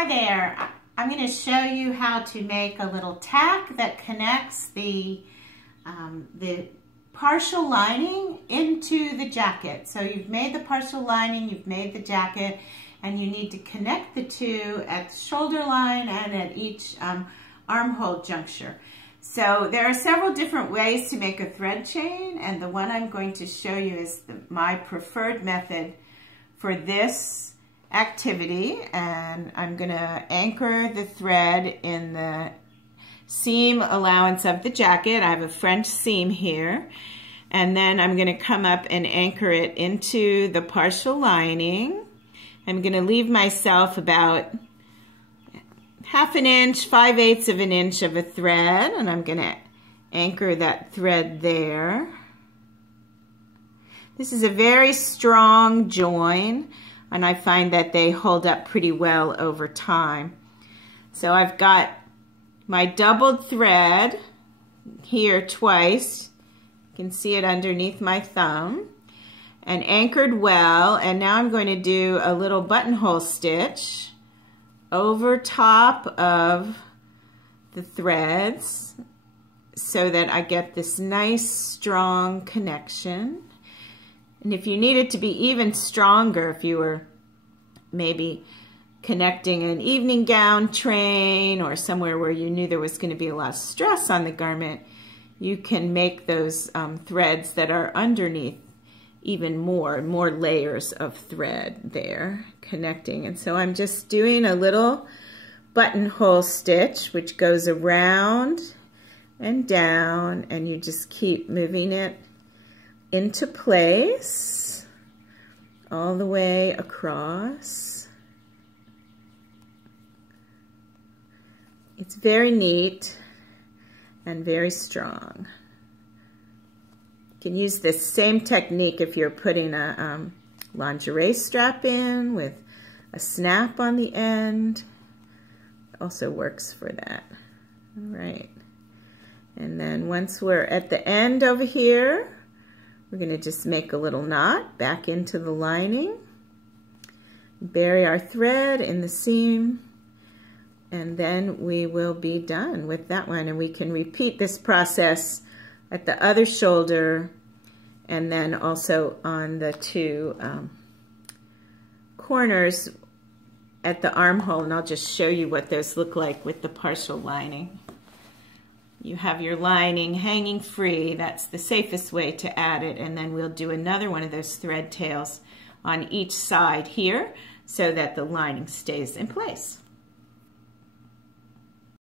Hi there. I'm going to show you how to make a little tack that connects the partial lining into the jacket. So you've made the partial lining, you've made the jacket, and you need to connect the two at the shoulder line and at each armhole juncture. So there are several different ways to make a thread chain, and the one I'm going to show you is my preferred method for this activity. And I'm going to anchor the thread in the seam allowance of the jacket. I have a French seam here, and then I'm going to come up and anchor it into the partial lining. I'm going to leave myself about 1/2 inch, 5/8 of an inch of a thread, and I'm going to anchor that thread there. This is a very strong join, and I find that they hold up pretty well over time. So I've got my doubled thread here twice. You can see it underneath my thumb, and anchored well. And now I'm going to do a little buttonhole stitch over top of the threads so that I get this nice strong connection. And if you need it to be even stronger, if you were maybe connecting an evening gown train or somewhere where you knew there was going to be a lot of stress on the garment, you can make those threads that are underneath even more layers of thread there connecting. And so I'm just doing a little buttonhole stitch which goes around and down, and you just keep moving it into place all the way across. It's very neat and very strong. You can use this same technique if you're putting a lingerie strap in with a snap on the end. It also works for that. All right. And then once we're at the end over here, we're going to just make a little knot back into the lining, bury our thread in the seam, and then we will be done with that one. And we can repeat this process at the other shoulder and then also on the two corners at the armhole. And I'll just show you what those look like with the partial lining. You have your lining hanging free. That's the safest way to add it. And then we'll do another one of those thread tails on each side here so that the lining stays in place.